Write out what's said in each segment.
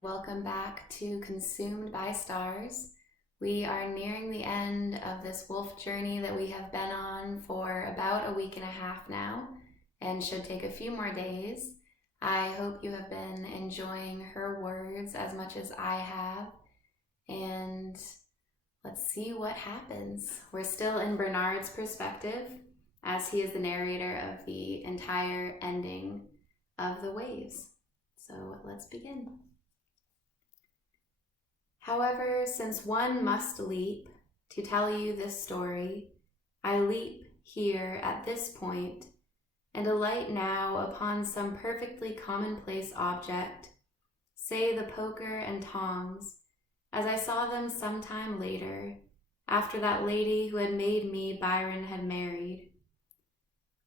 Welcome back to Consumed by Stars. We are nearing the end of this wolf journey that we have been on for about a week and a half now, and should take a few more days. I hope you have been enjoying her words as much as I have, and let's see what happens. We're still in Bernard's perspective, as he is the narrator of the entire ending of The Waves. So let's begin. However, since one must leap to tell you this story, I leap here at this point and alight now upon some perfectly commonplace object, say the poker and tongs, as I saw them some time later, after that lady who had made me Byron had married,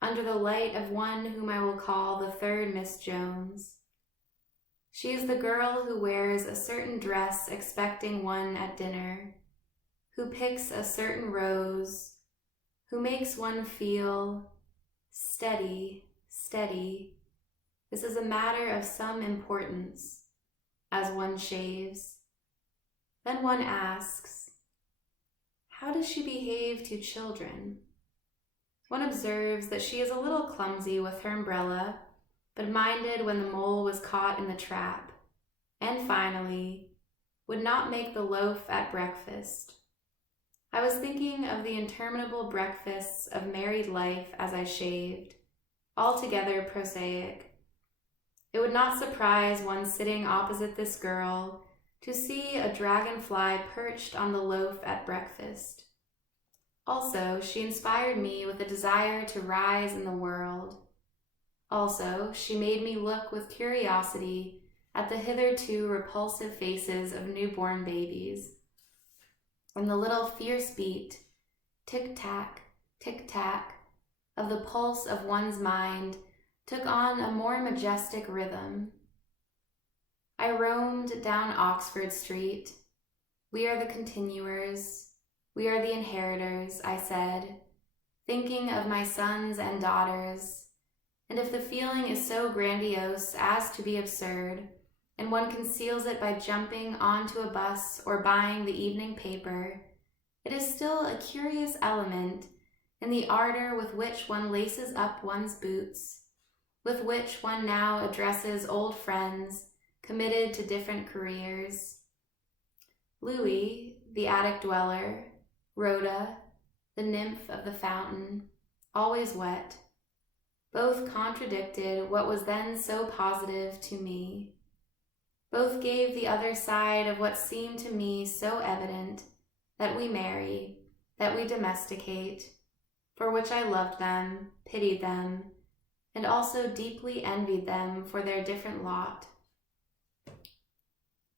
under the light of one whom I will call the third Miss Jones. She is the girl who wears a certain dress expecting one at dinner, who picks a certain rose, who makes one feel steady, steady. This is a matter of some importance, as one shaves. Then one asks, how does she behave to children? One observes that she is a little clumsy with her umbrella, but minded when the mole was caught in the trap, and finally, would not make the loaf at breakfast. I was thinking of the interminable breakfasts of married life as I shaved, altogether prosaic. It would not surprise one sitting opposite this girl to see a dragonfly perched on the loaf at breakfast. Also, she inspired me with a desire to rise in the world. Also, she made me look with curiosity at the hitherto repulsive faces of newborn babies, and the little fierce beat, tick-tack, of the pulse of one's mind took on a more majestic rhythm. I roamed down Oxford Street. We are the continuers, we are the inheritors, I said, thinking of my sons and daughters. And if the feeling is so grandiose as to be absurd, and one conceals it by jumping onto a bus or buying the evening paper, it is still a curious element in the ardor with which one laces up one's boots, with which one now addresses old friends committed to different careers. Louis, the attic dweller, Rhoda, the nymph of the fountain, always wet, both contradicted what was then so positive to me. Both gave the other side of what seemed to me so evident, that we marry, that we domesticate, for which I loved them, pitied them, and also deeply envied them for their different lot.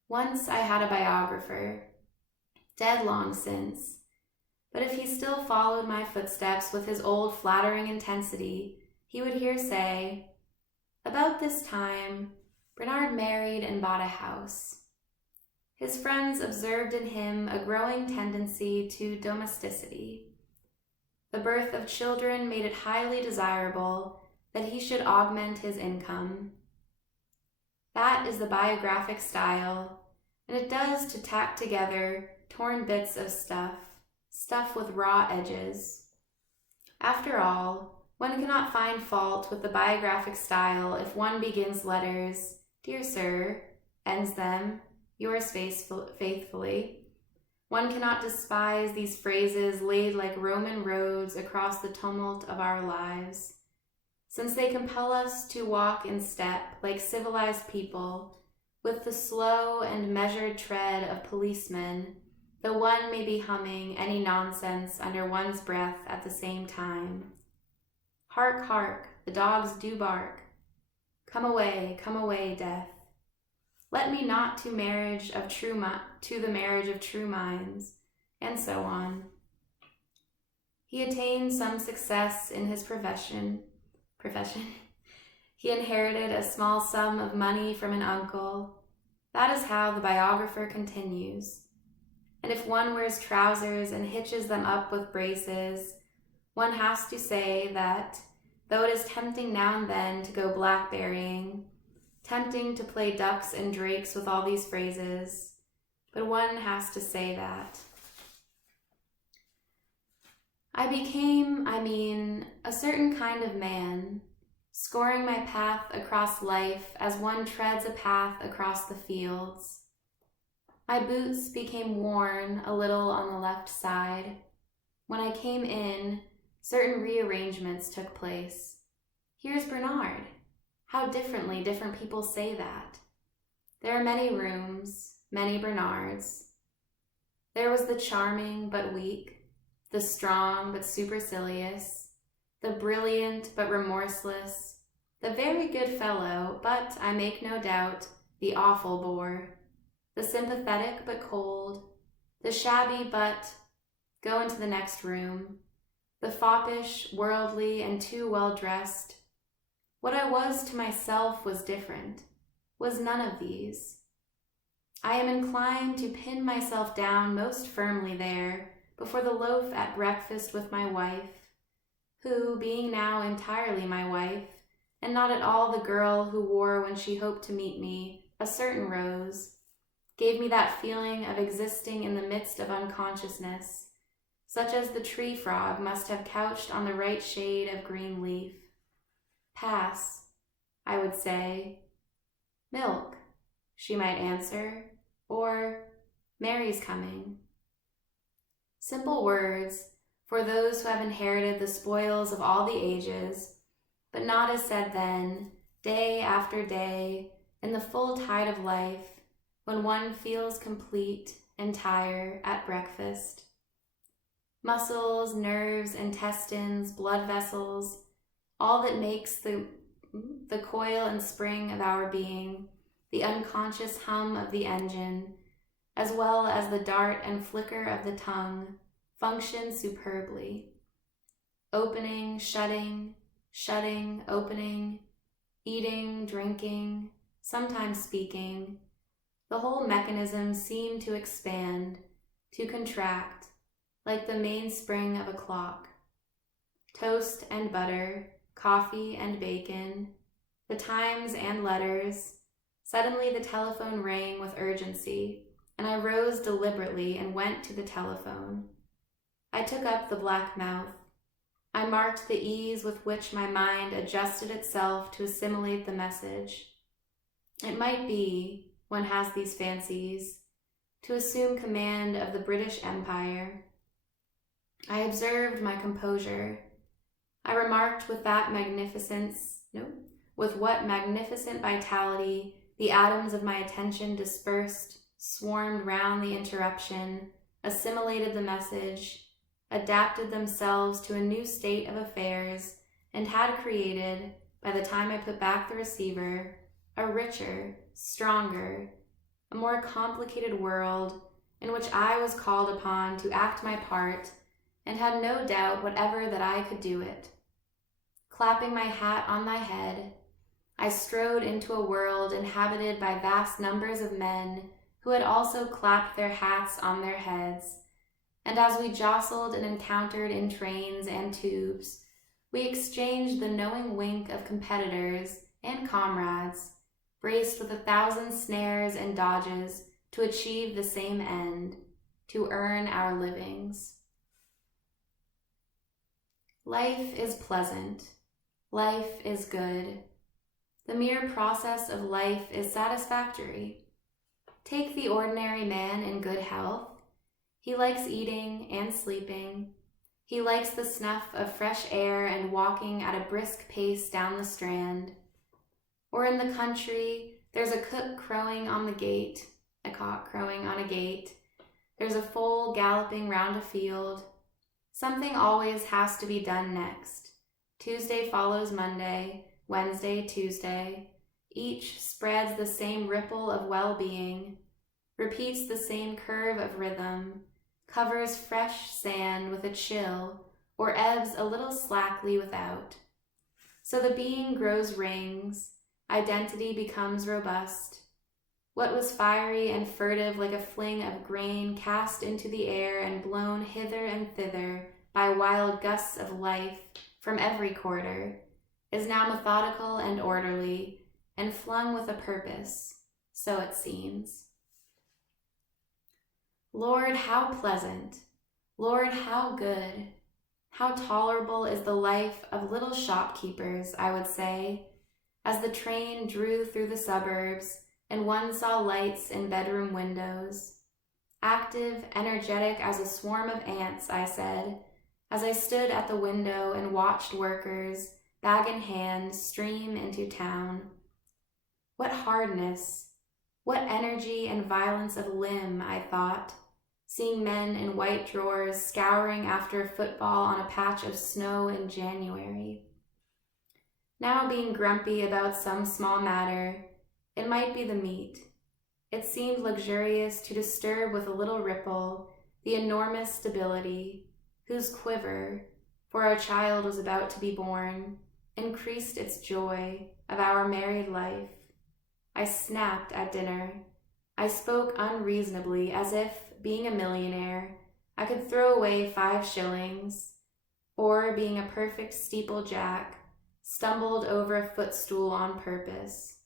Once I had a biographer, dead long since, but if he still followed my footsteps with his old flattering intensity, he would hear say, about this time, Bernard married and bought a house. His friends observed in him a growing tendency to domesticity. The birth of children made it highly desirable that he should augment his income. That is the biographic style, and it does to tack together torn bits of stuff with raw edges. After all, one cannot find fault with the biographic style if one begins letters, Dear Sir, ends them, Yours faithfully. One cannot despise these phrases laid like Roman roads across the tumult of our lives, since they compel us to walk in step like civilized people, with the slow and measured tread of policemen, though one may be humming any nonsense under one's breath at the same time. Hark, hark, the dogs do bark. Come away, death. Let me not to the marriage of true minds, and so on. He attained some success in his profession. He inherited a small sum of money from an uncle. That is how the biographer continues. And if one wears trousers and hitches them up with braces, one has to say that, though it is tempting now and then to go blackberrying, Tempting to play ducks and drakes with all these phrases, but one has to say that. I became, a certain kind of man, scoring my path across life as one treads a path across the fields. My boots became worn a little on the left side. When I came in, certain rearrangements took place. Here's Bernard. How differently different people say that. There are many rooms, many Bernards. There was the charming but weak, the strong but supercilious, the brilliant but remorseless, the very good fellow, but, I make no doubt, the awful bore, the sympathetic but cold, the shabby but, go into the next room, the foppish, worldly, and too well-dressed. What I was to myself was different, was none of these. I am inclined to pin myself down most firmly there before the loaf at breakfast with my wife, who, being now entirely my wife, and not at all the girl who wore when she hoped to meet me a certain rose, gave me that feeling of existing in the midst of unconsciousness, such as the tree frog must have couched on the right shade of green leaf. Pass, I would say. Milk, she might answer, or Mary's coming. Simple words for those who have inherited the spoils of all the ages, but not as said then, day after day, in the full tide of life, when one feels complete, entire, at breakfast. Muscles, nerves, intestines, blood vessels, all that makes the coil and spring of our being, the unconscious hum of the engine, as well as the dart and flicker of the tongue, function superbly. Opening, shutting, opening, eating, drinking, sometimes speaking, the whole mechanism seemed to expand, to contract, like the mainspring of a clock. Toast and butter, coffee and bacon, the Times and letters. Suddenly the telephone rang with urgency, and I rose deliberately and went to the telephone. I took up the black mouth. I marked the ease with which my mind adjusted itself to assimilate the message. It might be, one has these fancies, to assume command of the British Empire. I observed my composure. I remarked with what magnificent vitality the atoms of my attention dispersed, swarmed round the interruption, assimilated the message, adapted themselves to a new state of affairs, and had created, by the time I put back the receiver, a richer, stronger, a more complicated world in which I was called upon to act my part, and had no doubt whatever that I could do it. Clapping my hat on my head, I strode into a world inhabited by vast numbers of men who had also clapped their hats on their heads, and as we jostled and encountered in trains and tubes, we exchanged the knowing wink of competitors and comrades, braced with 1,000 snares and dodges to achieve the same end, to earn our livings. Life is pleasant. Life is good. The mere process of life is satisfactory. Take the ordinary man in good health. He likes eating and sleeping. He likes the snuff of fresh air and walking at a brisk pace down the Strand. Or in the country, there's a cook crowing on the gate, a cock crowing on a gate. There's a foal galloping round a field. Something always has to be done next. Tuesday follows Monday, Wednesday, Tuesday. Each spreads the same ripple of well-being, repeats the same curve of rhythm, covers fresh sand with a chill, or ebbs a little slackly without. So the being grows rings, identity becomes robust. What was fiery and furtive like a fling of grain cast into the air and blown hither and thither by wild gusts of life from every quarter, is now methodical and orderly, and flung with a purpose, so it seems. Lord, how pleasant! Lord, how good! How tolerable is the life of little shopkeepers, I would say, as the train drew through the suburbs and one saw lights in bedroom windows. Active, energetic as a swarm of ants, I said, as I stood at the window and watched workers, bag in hand, stream into town. What hardness, what energy and violence of limb, I thought, seeing men in white drawers scouring after a football on a patch of snow in January. Now being grumpy about some small matter, it might be the meat. It seemed luxurious to disturb with a little ripple the enormous stability, whose quiver, for our child was about to be born, increased its joy of our married life. I snapped at dinner. I spoke unreasonably, as if, being a millionaire, I could throw away 5 shillings, or, being a perfect steeplejack, stumbled over a footstool on purpose.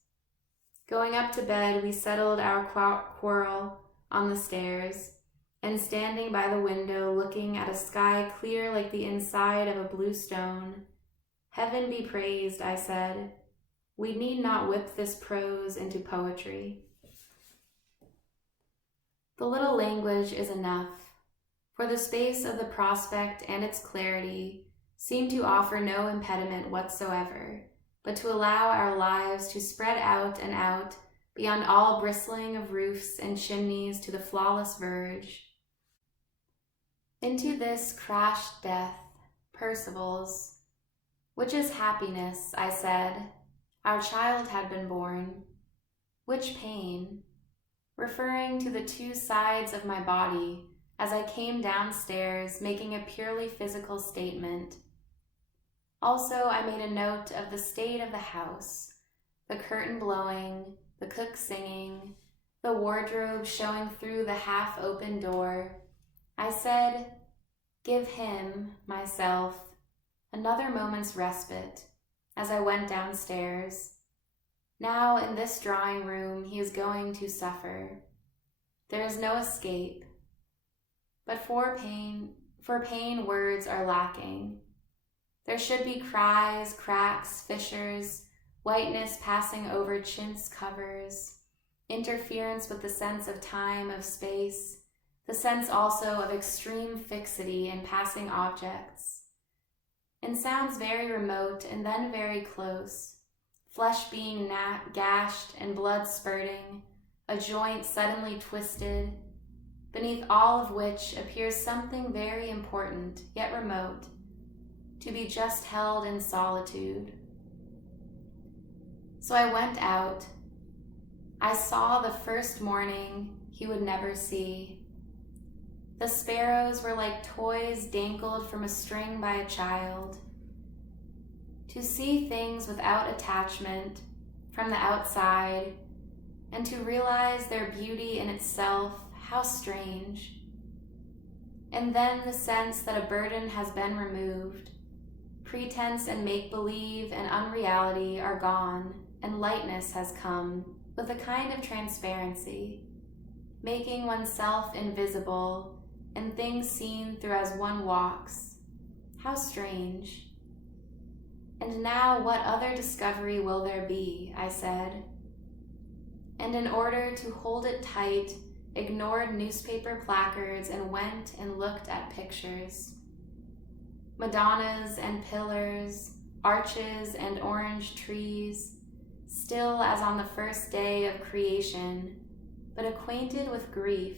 Going up to bed, we settled our quarrel on the stairs, and standing by the window looking at a sky clear like the inside of a blue stone. Heaven be praised, I said. We need not whip this prose into poetry. The little language is enough, for the space of the prospect and its clarity seem to offer no impediment whatsoever, but to allow our lives to spread out and out beyond all bristling of roofs and chimneys to the flawless verge. Into this crashed death, Percival's, which is happiness, I said. Our child had been born. Which pain? Referring to the 2 sides of my body as I came downstairs, making a purely physical statement. Also, I made a note of the state of the house, the curtain blowing, the cook singing, the wardrobe showing through the half-open door. I said, give him, myself, another moment's respite as I went downstairs. Now in this drawing room he is going to suffer. There is no escape. But for pain words are lacking. There should be cries, cracks, fissures, whiteness passing over chintz covers, interference with the sense of time, of space, the sense also of extreme fixity in passing objects. In sounds very remote and then very close, flesh being gashed and blood spurting, a joint suddenly twisted, beneath all of which appears something very important, yet remote, to be just held in solitude. So I went out. I saw the first morning he would never see. The sparrows were like toys dangled from a string by a child. To see things without attachment, from the outside, and to realize their beauty in itself, how strange. And then the sense that a burden has been removed. Pretense and make-believe and unreality are gone, and lightness has come with a kind of transparency, making oneself invisible and things seen through as one walks. How strange. And now what other discovery will there be, I said. And in order to hold it tight, ignored newspaper placards and went and looked at pictures. Madonnas and pillars, arches and orange trees, still as on the first day of creation, but acquainted with grief.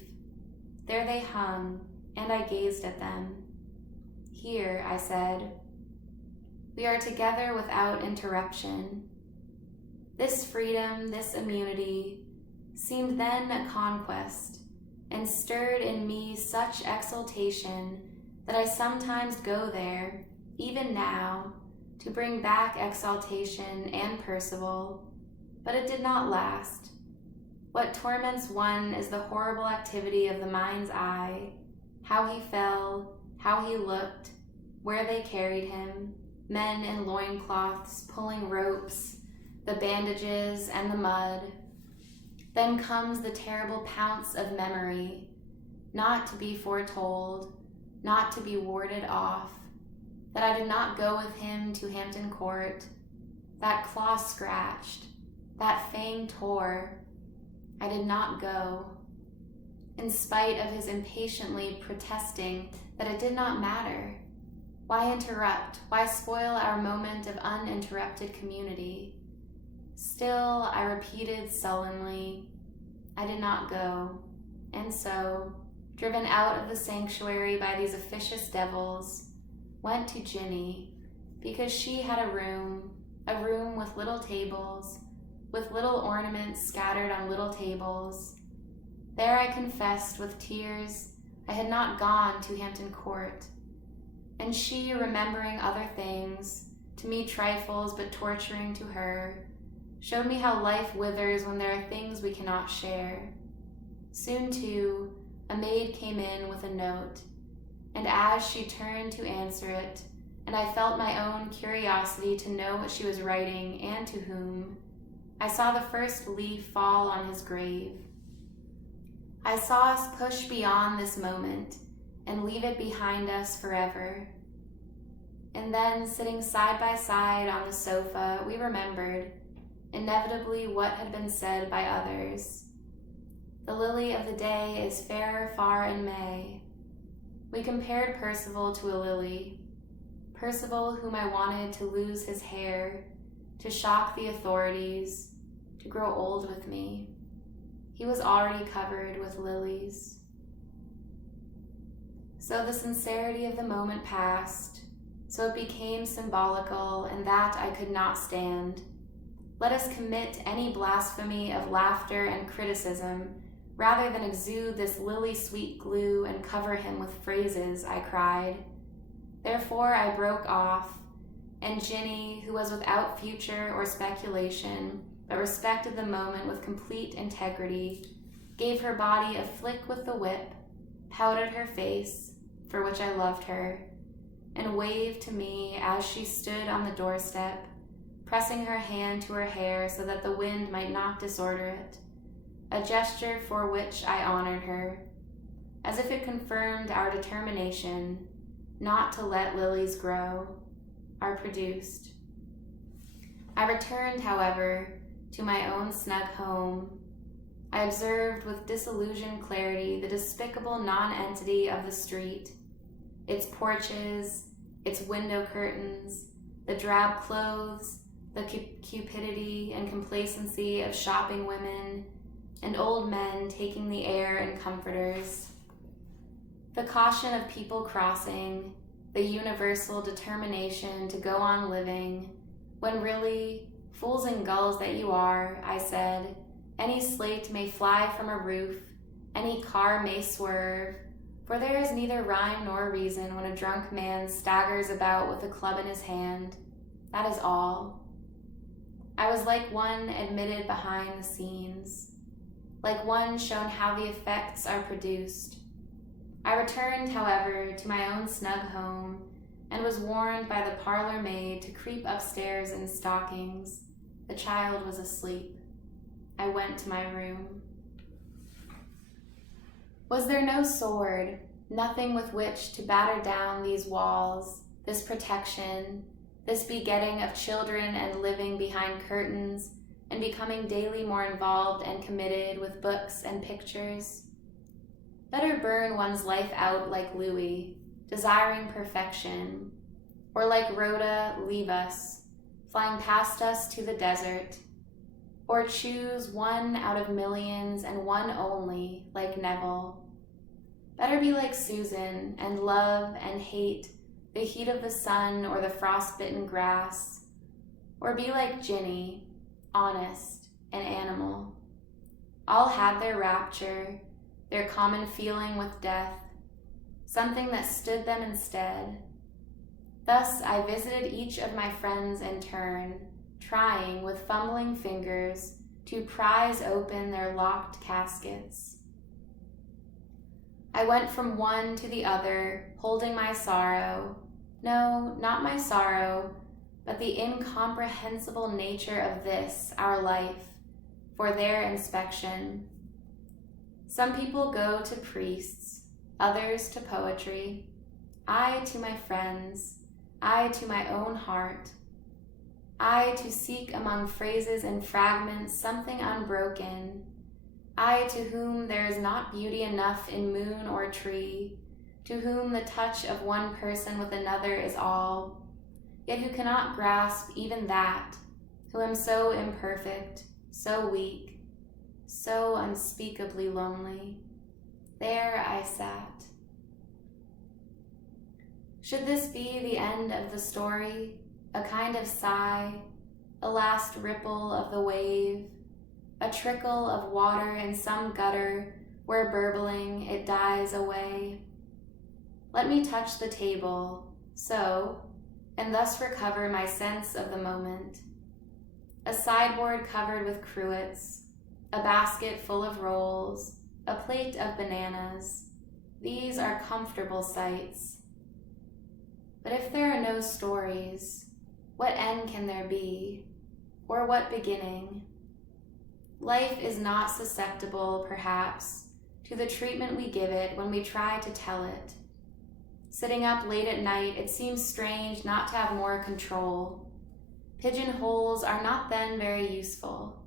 There they hung, and I gazed at them. Here, I said, we are together without interruption. This freedom, this immunity, seemed then a conquest, and stirred in me such exultation that I sometimes go there, even now, to bring back exaltation and Percival, but it did not last. What torments one is the horrible activity of the mind's eye, how he fell, how he looked, where they carried him, men in loincloths, pulling ropes, the bandages and the mud. Then comes the terrible pounce of memory, not to be foretold, not to be warded off, that I did not go with him to Hampton Court, that claw scratched, that fang tore. I did not go, in spite of his impatiently protesting that it did not matter. Why interrupt? Why spoil our moment of uninterrupted community? Still, I repeated sullenly, I did not go, and so, driven out of the sanctuary by these officious devils, went to Ginny, because she had a room with little tables, with little ornaments scattered on little tables. There I confessed with tears I had not gone to Hampton Court, and she, remembering other things, to me trifles but torturing to her, showed me how life withers when there are things we cannot share. Soon, too, a maid came in with a note, and as she turned to answer it, and I felt my own curiosity to know what she was writing and to whom, I saw the first leaf fall on his grave. I saw us push beyond this moment and leave it behind us forever. And then, sitting side by side on the sofa, we remembered, inevitably, what had been said by others. The lily of the day is fairer far in May. We compared Percival to a lily, Percival whom I wanted to lose his hair, to shock the authorities, to grow old with me. He was already covered with lilies. So the sincerity of the moment passed, so it became symbolical, and that I could not stand. Let us commit any blasphemy of laughter and criticism, rather than exude this lily-sweet glue and cover him with phrases, I cried. Therefore I broke off, and Ginny, who was without future or speculation, but respected the moment with complete integrity, gave her body a flick with the whip, pouted her face, for which I loved her, and waved to me as she stood on the doorstep, pressing her hand to her hair so that the wind might not disorder it, a gesture for which I honored her, as if it confirmed our determination not to let lilies grow, are produced. I returned, however, to my own snug home. I observed with disillusioned clarity the despicable non-entity of the street, its porches, its window curtains, the drab clothes, the cupidity and complacency of shopping women and old men taking the air in comforters, the caution of people crossing, the universal determination to go on living, when really, fools and gulls that you are, I said, any slate may fly from a roof, any car may swerve, for there is neither rhyme nor reason when a drunk man staggers about with a club in his hand. That is all. I was like one admitted behind the scenes, like one shown how the effects are produced. I returned, however, to my own snug home, and was warned by the parlor maid to creep upstairs in stockings. The child was asleep. I went to my room. Was there no sword, nothing with which to batter down these walls, this protection, this begetting of children and living behind curtains, and becoming daily more involved and committed with books and pictures? Better burn one's life out like Louis, desiring perfection, or like Rhoda, leave us, flying past us to the desert, or choose one out of millions and one only, like Neville. Better be like Susan, and love and hate the heat of the sun or the frost-bitten grass, or be like Ginny, honest and animal. All had their rapture, their common feeling with death, something that stood them instead. Thus I visited each of my friends in turn, trying with fumbling fingers to prise open their locked caskets. I went from one to the other, holding my sorrow, no, not my sorrow, but the incomprehensible nature of this, our life, for their inspection. Some people go to priests, others to poetry, I to my friends, I to my own heart, I to seek among phrases and fragments something unbroken, I to whom there is not beauty enough in moon or tree, to whom the touch of one person with another is all, yet who cannot grasp even that, who am so imperfect, so weak, so unspeakably lonely. There I sat. Should this be the end of the story, a kind of sigh, a last ripple of the wave, a trickle of water in some gutter where burbling it dies away? Let me touch the table, so, and thus recover my sense of the moment. A sideboard covered with cruets, a basket full of rolls, a plate of bananas. These are comfortable sights. But if there are no stories, what end can there be, or what beginning? Life is not susceptible, perhaps, to the treatment we give it when we try to tell it. Sitting up late at night, it seems strange not to have more control. Pigeonholes are not then very useful.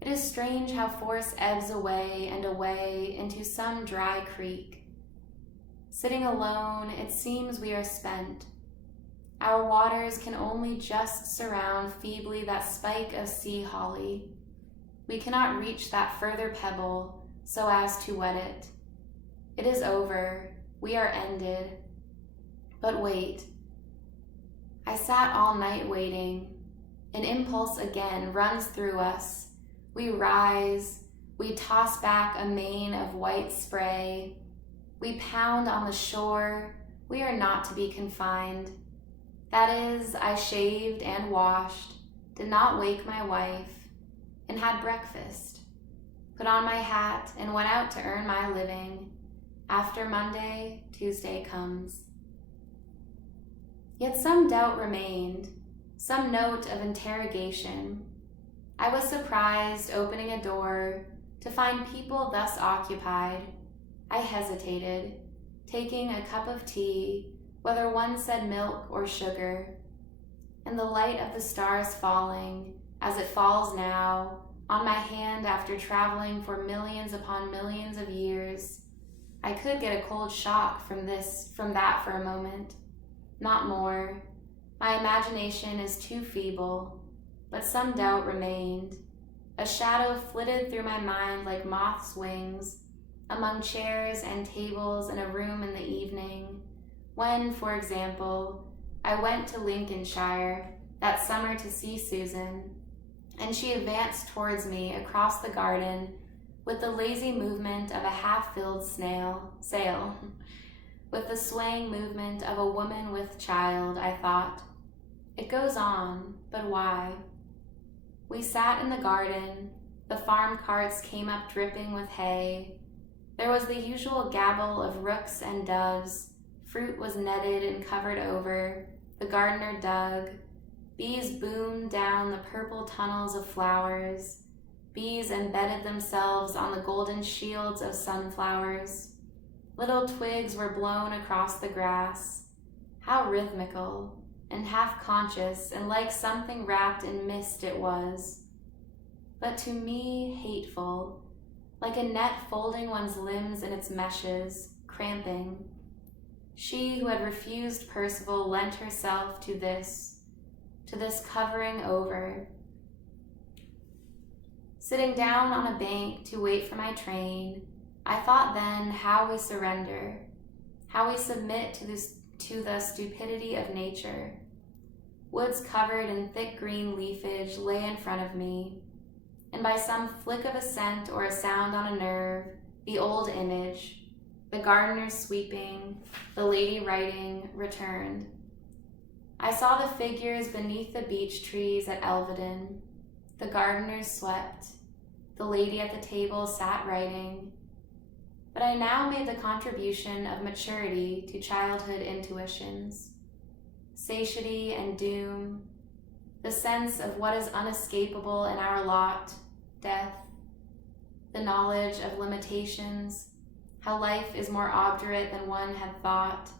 It is strange how force ebbs away and away into some dry creek. Sitting alone, it seems we are spent. Our waters can only just surround feebly that spike of sea holly. We cannot reach that further pebble so as to wet it. It is over. We are ended. But wait. I sat all night waiting. An impulse again runs through us. We rise. We toss back a mane of white spray. We pound on the shore. We are not to be confined. That is, I shaved and washed, did not wake my wife, and had breakfast, put on my hat, and went out to earn my living. After Monday, Tuesday comes. Yet some doubt remained, some note of interrogation. I was surprised, opening a door, to find people thus occupied. I hesitated, taking a cup of tea, whether one said milk or sugar, and the light of the stars falling, as it falls now, on my hand after traveling for millions upon millions of years. I could get a cold shock from that for a moment. Not more. My imagination is too feeble, but some doubt remained. A shadow flitted through my mind like moth's wings, among chairs and tables in a room in the evening, when, for example, I went to Lincolnshire that summer to see Susan, and she advanced towards me across the garden with the lazy movement of a half-filled sail, with the swaying movement of a woman with child, I thought. It goes on, but why? We sat in the garden. The farm carts came up dripping with hay. There was the usual gabble of rooks and doves. Fruit was netted and covered over. The gardener dug. Bees boomed down the purple tunnels of flowers. Bees embedded themselves on the golden shields of sunflowers. Little twigs were blown across the grass. How rhythmical, and half-conscious, and like something wrapped in mist it was. But to me, hateful, like a net folding one's limbs in its meshes, cramping. She who had refused Percival lent herself to this covering over. Sitting down on a bank to wait for my train, I thought then how we surrender, how we submit to the stupidity of nature. Woods covered in thick green leafage lay in front of me, and by some flick of a scent or a sound on a nerve, the old image, the gardener sweeping, the lady writing, returned. I saw the figures beneath the beech trees at Elvedon. The gardeners swept. The lady at the table sat writing. But I now made the contribution of maturity to childhood intuitions. Satiety and doom, the sense of what is unescapable in our lot, death, the knowledge of limitations, how life is more obdurate than one had thought.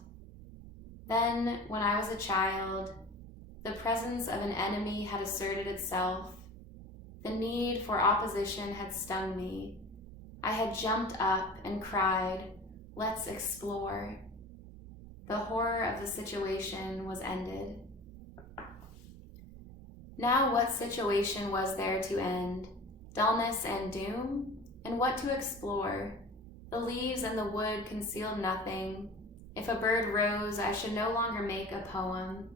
Then, when I was a child, the presence of an enemy had asserted itself. The need for opposition had stung me. I had jumped up and cried, "Let's explore." The horror of the situation was ended. Now what situation was there to end? Dullness and doom? And what to explore? The leaves and the wood concealed nothing. If a bird rose, I should no longer make a poem.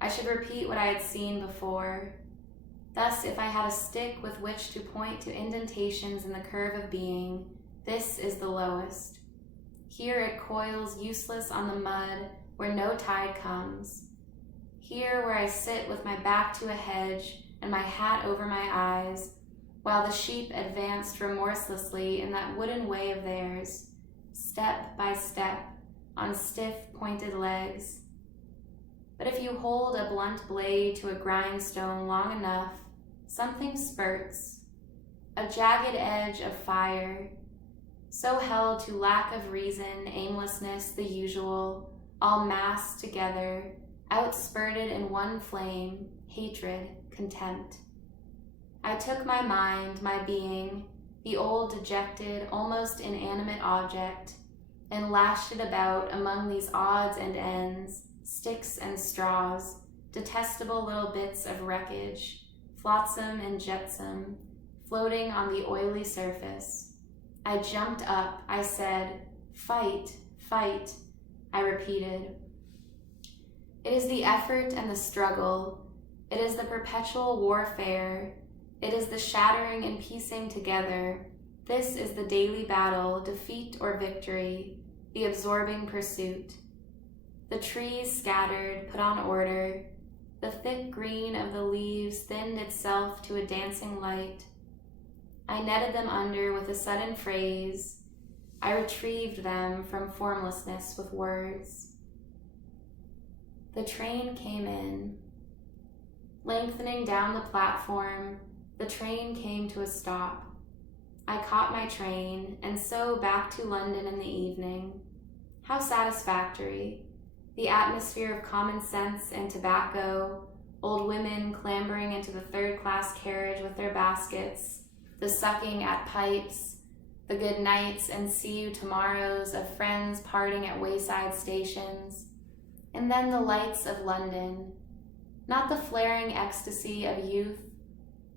I should repeat what I had seen before. Thus, if I had a stick with which to point to indentations in the curve of being, this is the lowest. Here it coils useless on the mud where no tide comes. Here where I sit with my back to a hedge and my hat over my eyes, while the sheep advanced remorselessly in that wooden way of theirs, step by step, on stiff, pointed legs. But if you hold a blunt blade to a grindstone long enough, something spurts, a jagged edge of fire, so held to lack of reason, aimlessness, the usual, all massed together, outspurted in one flame, hatred, contempt. I took my mind, my being, the old dejected, almost inanimate object, and lashed it about among these odds and ends, sticks and straws, detestable little bits of wreckage, flotsam and jetsam, floating on the oily surface. I jumped up, I said, "Fight, fight," I repeated. It is the effort and the struggle. It is the perpetual warfare. It is the shattering and piecing together. This is the daily battle, defeat or victory, the absorbing pursuit. The trees scattered, put on order. The thick green of the leaves thinned itself to a dancing light. I netted them under with a sudden phrase. I retrieved them from formlessness with words. The train came in. Lengthening down the platform, the train came to a stop. I caught my train, and so back to London in the evening. How satisfactory. The atmosphere of common sense and tobacco, old women clambering into the third-class carriage with their baskets, the sucking at pipes, the good nights and see you tomorrows of friends parting at wayside stations, and then the lights of London. Not the flaring ecstasy of youth,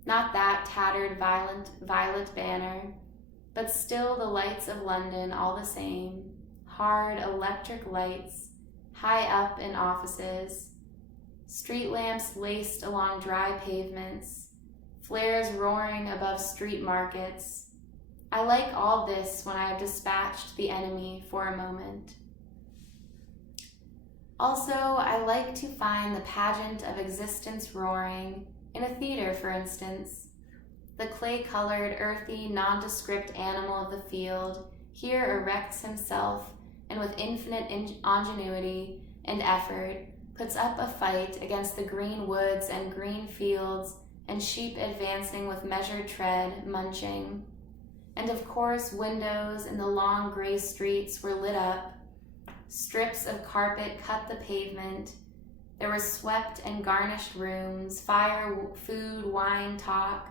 not that tattered violet banner, but still the lights of London all the same, hard electric lights, high up in offices, street lamps laced along dry pavements, flares roaring above street markets. I like all this when I have dispatched the enemy for a moment. Also, I like to find the pageant of existence roaring, in a theater, for instance. The clay-colored, earthy, nondescript animal of the field here erects himself and with infinite ingenuity and effort puts up a fight against the green woods and green fields and sheep advancing with measured tread, munching. And of course, windows in the long gray streets were lit up. Strips of carpet cut the pavement. There were swept and garnished rooms, fire, food, wine, talk,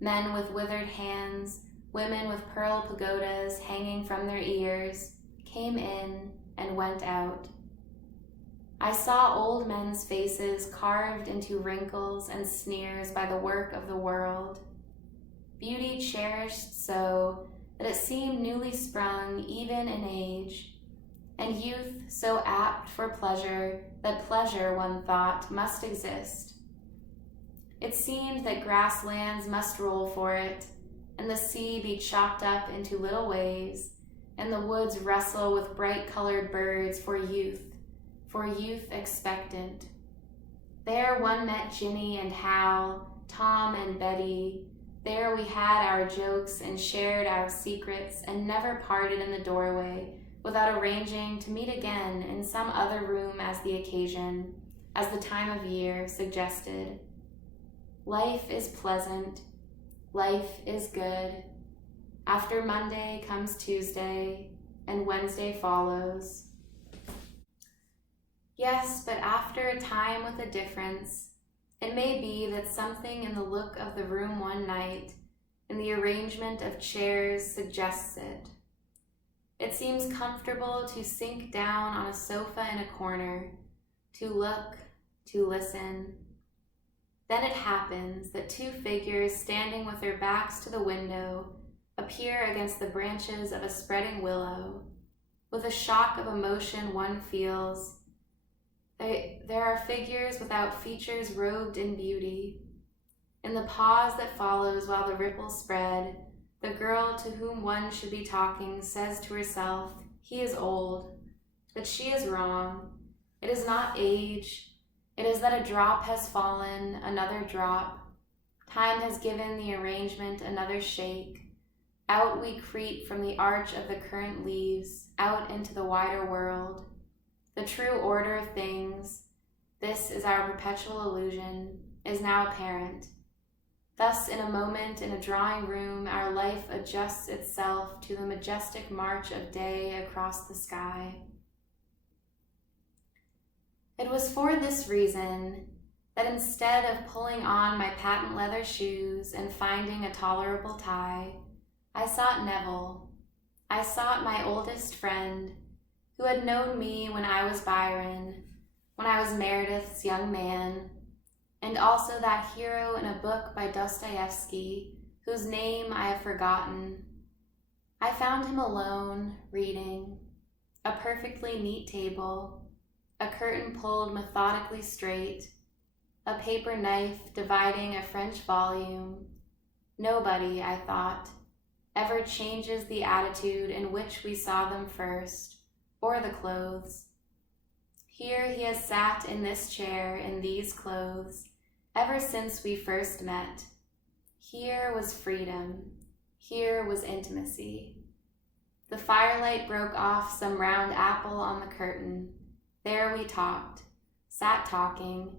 men with withered hands, women with pearl pagodas hanging from their ears, came in and went out. I saw old men's faces carved into wrinkles and sneers by the work of the world. Beauty cherished so that it seemed newly sprung even in age, and youth so apt for pleasure that pleasure, one thought, must exist. It seemed that grasslands must roll for it, and the sea be chopped up into little waves, and the woods rustle with bright-colored birds for youth expectant. There one met Ginny and Hal, Tom and Betty. There we had our jokes and shared our secrets and never parted in the doorway without arranging to meet again in some other room as the occasion, as the time of year suggested. Life is pleasant. Life is good. After Monday comes Tuesday, and Wednesday follows. Yes, but after a time with a difference, it may be that something in the look of the room one night, in the arrangement of chairs, suggests it. It seems comfortable to sink down on a sofa in a corner, to look, to listen. Then it happens that two figures standing with their backs to the window appear against the branches of a spreading willow. With a shock of emotion one feels, there are figures without features robed in beauty. In the pause that follows while the ripples spread, the girl to whom one should be talking says to herself, "He is old," that she is wrong. It is not age. It is that a drop has fallen, another drop. Time has given the arrangement another shake. Out we creep from the arch of the current leaves, out into the wider world. The true order of things, this is our perpetual illusion, is now apparent. Thus, in a moment in a drawing room, our life adjusts itself to the majestic march of day across the sky. It was for this reason that instead of pulling on my patent leather shoes and finding a tolerable tie, I sought Neville. I sought my oldest friend, who had known me when I was Byron, when I was Meredith's young man, and also that hero in a book by Dostoevsky, whose name I have forgotten. I found him alone, reading, a perfectly neat table, a curtain pulled methodically straight, a paper knife dividing a French volume. Nobody, I thought, ever changes the attitude in which we saw them first, or the clothes. Here he has sat in this chair in these clothes ever since we first met. Here was freedom. Here was intimacy. The firelight broke off some round apple on the curtain. There we talked, sat talking,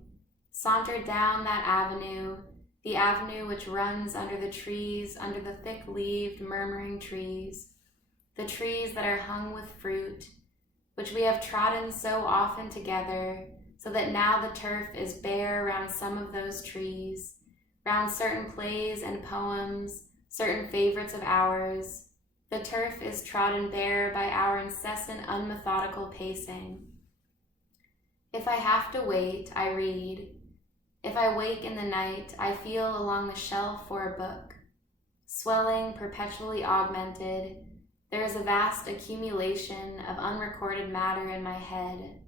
sauntered down that avenue, the avenue which runs under the trees, under the thick-leaved, murmuring trees, the trees that are hung with fruit, which we have trodden so often together, so that now the turf is bare round some of those trees, round certain plays and poems, certain favorites of ours. The turf is trodden bare by our incessant, unmethodical pacing. If I have to wait, I read. If I wake in the night, I feel along the shelf for a book. Swelling, perpetually augmented, there is a vast accumulation of unrecorded matter in my head.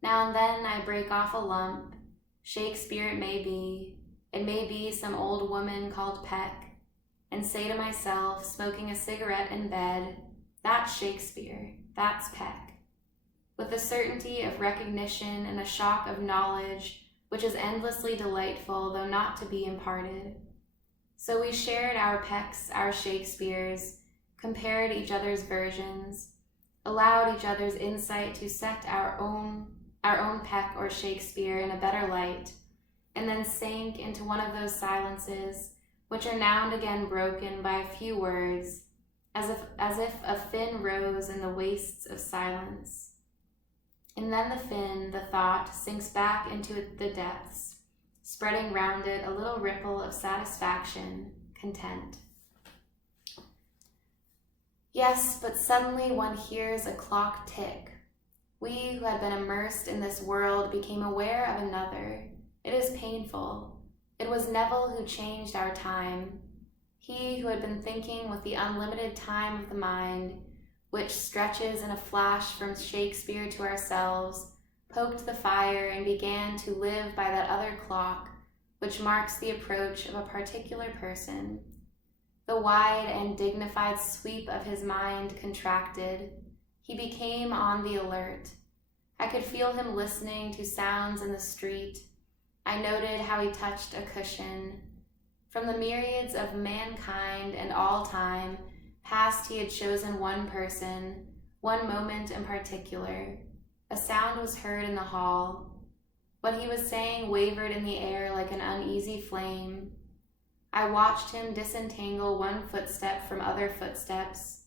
Now and then I break off a lump. Shakespeare it may be some old woman called Peck, and say to myself, smoking a cigarette in bed, "That's Shakespeare, that's Peck," with the certainty of recognition and a shock of knowledge which is endlessly delightful, though not to be imparted. So we shared our Pecks, our Shakespeares, compared each other's versions, allowed each other's insight to set our own Peck or Shakespeare in a better light, and then sank into one of those silences which are now and again broken by a few words, as if a fin rose in the wastes of silence. And then the fin, the thought, sinks back into the depths, spreading round it a little ripple of satisfaction, content. Yes, but suddenly one hears a clock tick. We who had been immersed in this world became aware of another. It is painful. It was Neville who changed our time. He who had been thinking with the unlimited time of the mind, which stretches in a flash from Shakespeare to ourselves, poked the fire and began to live by that other clock which marks the approach of a particular person. The wide and dignified sweep of his mind contracted. He became on the alert. I could feel him listening to sounds in the street. I noted how he touched a cushion. From the myriads of mankind and all time, past he had chosen one person, one moment in particular. A sound was heard in the hall. What he was saying wavered in the air like an uneasy flame. I watched him disentangle one footstep from other footsteps,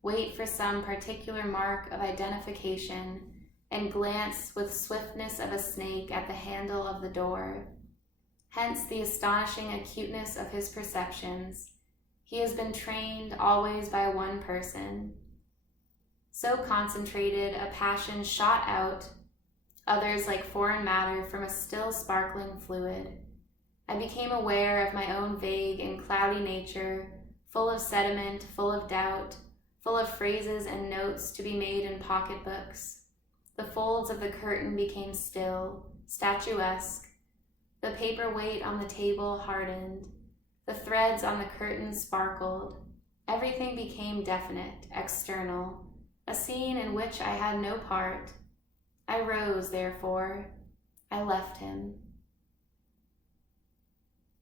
wait for some particular mark of identification, and glance with swiftness of a snake at the handle of the door. Hence the astonishing acuteness of his perceptions. He has been trained always by one person. So concentrated, a passion shot out, others like foreign matter from a still sparkling fluid. I became aware of my own vague and cloudy nature, full of sediment, full of doubt, full of phrases and notes to be made in pocketbooks. The folds of the curtain became still, statuesque. The paperweight on the table hardened. The threads on the curtain sparkled. Everything became definite, external, a scene in which I had no part. I rose, therefore. I left him.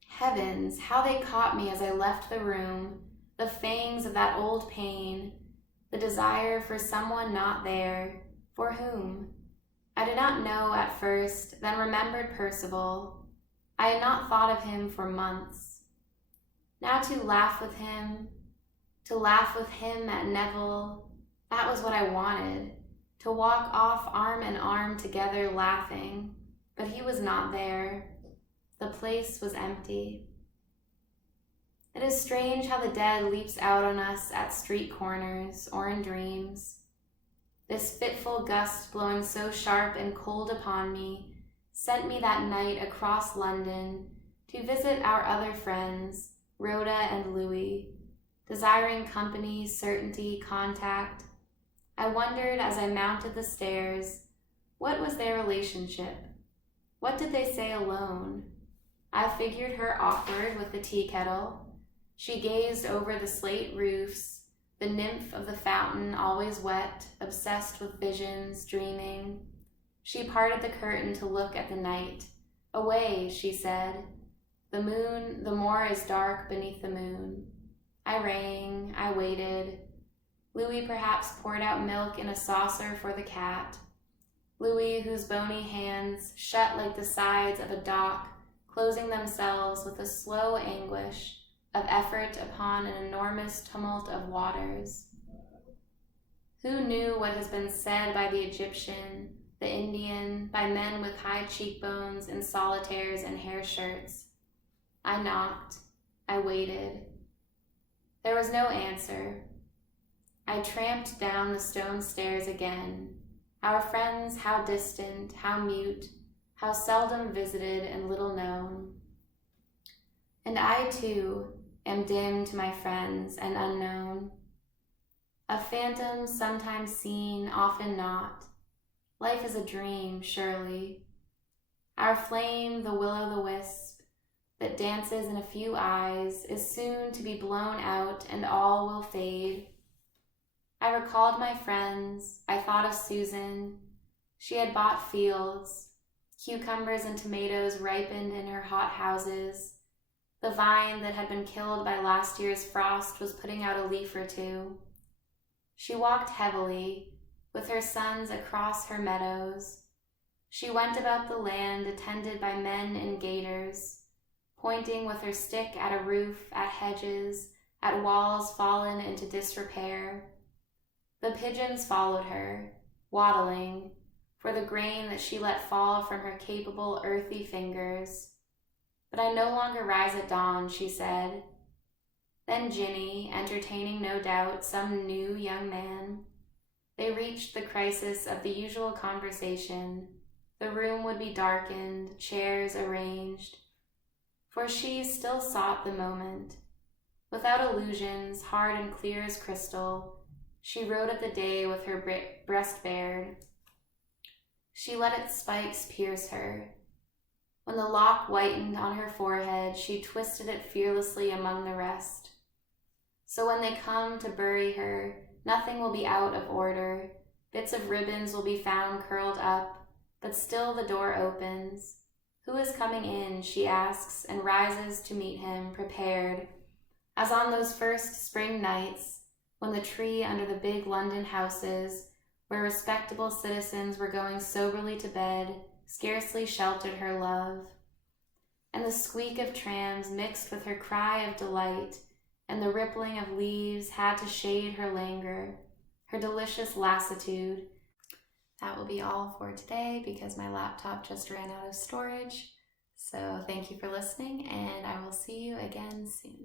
Heavens, how they caught me as I left the room, the fangs of that old pain, the desire for someone not there. For whom? I did not know at first, then remembered Percival. I had not thought of him for months. Now to laugh with him at Neville, that was what I wanted, to walk off arm in arm together laughing, but he was not there. The place was empty. It is strange how the dead leaps out on us at street corners or in dreams. This fitful gust blowing so sharp and cold upon me sent me that night across London to visit our other friends, Rhoda and Louis, desiring company, certainty, contact. I wondered as I mounted the stairs, what was their relationship? What did they say alone? I figured her awkward with the tea kettle. She gazed over the slate roofs, the nymph of the fountain, always wet, obsessed with visions, dreaming. She parted the curtain to look at the night. Away, she said. The moon, the moor is dark beneath the moon. I rang, I waited. Louis perhaps poured out milk in a saucer for the cat. Louis, whose bony hands, shut like the sides of a dock, closing themselves with a slow anguish of effort upon an enormous tumult of waters. Who knew what has been said by the Egyptian, the Indian, by men with high cheekbones and solitaires and hair shirts? I knocked. I waited. There was no answer. I tramped down the stone stairs again. Our friends, how distant, how mute, how seldom visited and little known. And I, too, am dim to my friends and unknown. A phantom sometimes seen, often not. Life is a dream, surely. Our flame, the will-o'-the-wisp, that dances in a few eyes, is soon to be blown out and all will fade. I recalled my friends. I thought of Susan. She had bought fields. Cucumbers and tomatoes ripened in her hot houses. The vine that had been killed by last year's frost was putting out a leaf or two. She walked heavily, with her sons across her meadows. She went about the land attended by men in gaiters, pointing with her stick at a roof, at hedges, at walls fallen into disrepair. The pigeons followed her, waddling, for the grain that she let fall from her capable, earthy fingers. But I no longer rise at dawn, she said. Then Ginny, entertaining no doubt some new young man. They reached the crisis of the usual conversation. The room would be darkened, chairs arranged. For she still sought the moment. Without illusions, hard and clear as crystal, she rode at the day with her breast bared. She let its spikes pierce her. When the lock whitened on her forehead, she twisted it fearlessly among the rest. So when they come to bury her, nothing will be out of order. Bits of ribbons will be found curled up, but still the door opens. Who is coming in, she asks, and rises to meet him, prepared, as on those first spring nights, when the tree under the big London houses, where respectable citizens were going soberly to bed, scarcely sheltered her love. And the squeak of trams mixed with her cry of delight, and the rippling of leaves had to shade her languor, her delicious lassitude. That will be all for today because my laptop just ran out of storage. So thank you for listening, and I will see you again soon.